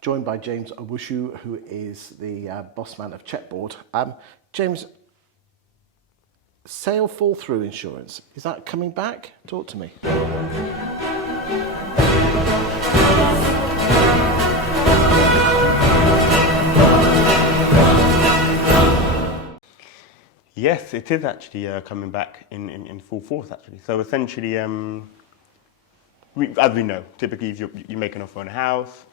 joined by James Owusu, who is the boss man of Checkboard. James, sale fall through insurance, is that coming back? Talk to me. Yes, it is actually coming back in full force actually. So essentially, as we know, typically if you make an offer on a house,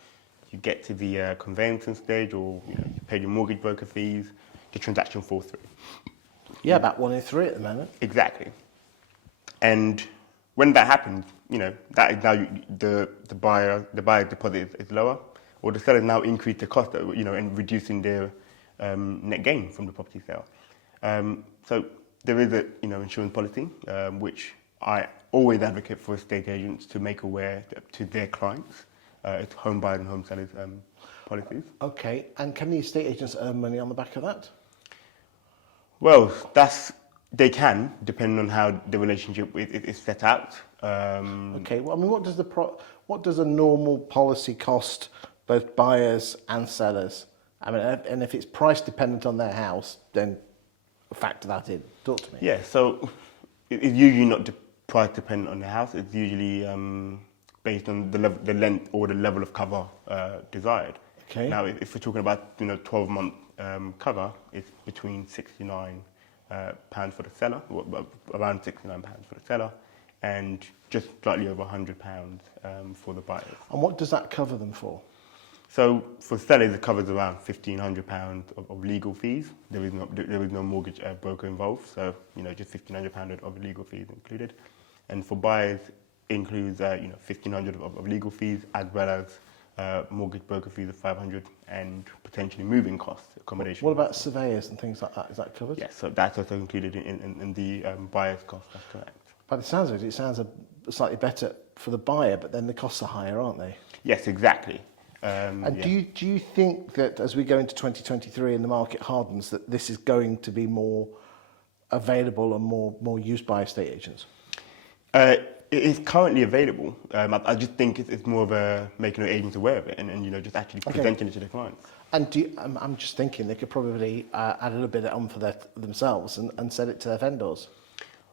you get to the conveyancing stage, or you pay your mortgage broker fees, the transaction falls through. Yeah, about 1 in 3 at the moment. Exactly. And when that happens, that is now the buyer deposit is lower, or the seller now increased the cost, and reducing their net gain from the property sale. So there is a insurance policy which I always advocate for estate agents to make aware to their clients. It's home buyers and home sellers policies. Okay, and can the estate agents earn money on the back of that? Well, they can, depending on how the relationship is set out. Okay, well, I mean, what does a normal policy cost both buyers and sellers? I mean, and if it's price dependent on their house, then factor that in. Talk to me. Yeah, so it's usually not price dependent on the house. It's usually based on the length or the level of cover desired. Okay. Now, if we're talking about 12-month cover, it's between £69 for the seller, around £69 for the seller, and just slightly over £100 for the buyers. And what does that cover them for? So for sellers, it covers around £1,500 of legal fees. There is no mortgage broker involved, so just £1,500 of legal fees included. And for buyers, it includes £1,500 of legal fees, as well as mortgage broker fees of £500 and potentially moving costs, accommodation. What about surveyors and things like that? Is that covered? Yes, so that's also included in the buyer's cost. That's correct. By the sounds of it, it sounds slightly better for the buyer, but then the costs are higher, aren't they? Yes, exactly. And do you think that as we go into 2023 and the market hardens, that this is going to be more available and more used by estate agents? It is currently available. I just think it's more of making the agents aware of it and just actually presenting it to their clients. And I'm just thinking they could probably add a little bit on for themselves and sell it to their vendors.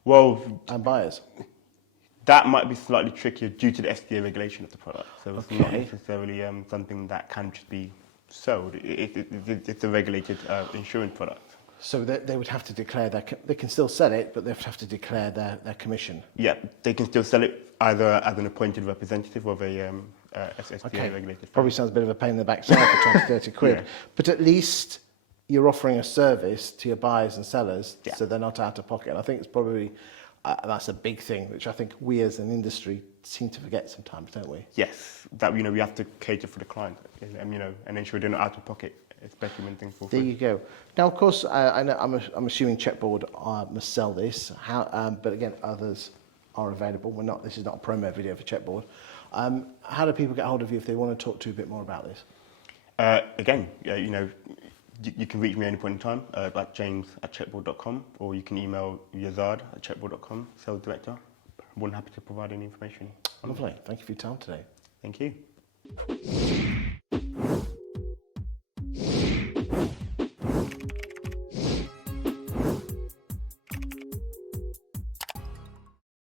Well, and buyers. That might be slightly trickier due to the FCA regulation of the product. So it's not necessarily something that can just be sold. It's a regulated insurance product. So they would have to declare they can still sell it, but they have to declare their commission. Yeah, they can still sell it either as an appointed representative of a FCA regulated. Probably sounds a bit of a pain in the backside for 20, 30 quid. Yeah. But at least you're offering a service to your buyers and sellers, so they're not out of pocket. And I think it's probably that's a big thing, which I think we as an industry seem to forget sometimes, don't we? Yes, that we have to cater for the client, and ensure they're not out of pocket, especially when things fall through. There you go. Now, of course, I know, I'm assuming Checkboard must sell this. But again, others are available. This is not a promo video for Checkboard. How do people get hold of you if they want to talk to you a bit more about this? Again, you can reach me at any point in time at james@checkboard.com, or you can email yazard@checkboard.com, sales director. I'm more than happy to provide any information. Lovely. Thank you for your time today. Thank you.